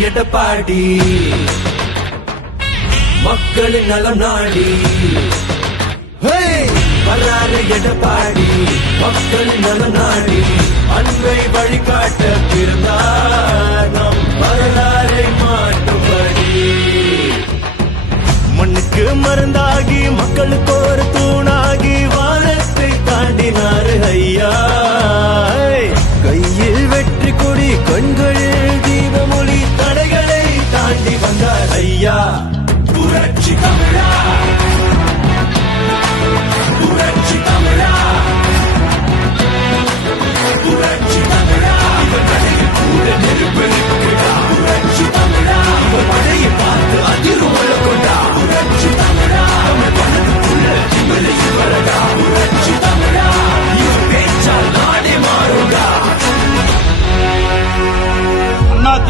எடப்பாடி மக்களின் நலம் நாடி. வர்றாரு எடப்பாடி மக்களின் நலம் நாடி. அன்பை வழிகாட்ட பிறந்தார் நம் வரலாறை மாற்றும்படி. மண்ணுக்கு மருந்தாகி மக்களுக்கு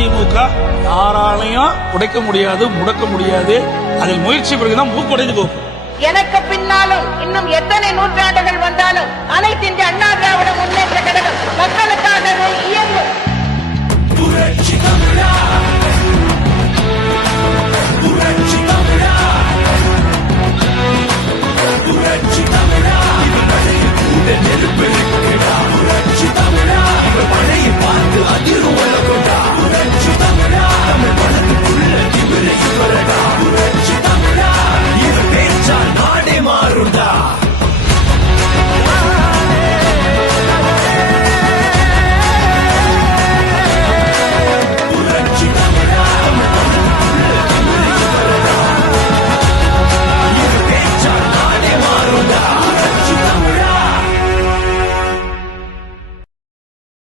அதிமுக யாராலையும் உடைக்க முடியாது முடக்க முடியாது. அதில் முயற்சி பிறகுதான் மூக்குடைந்து போகும். எனக்கு பின்னாலும் இன்னும் எத்தனை நூற்றாண்டுகள் வந்தாலும் அனைத்து இந்திய அண்ணா திராவிட முன்னேற்ற கழகம் மக்களுக்காக இயங்கும்.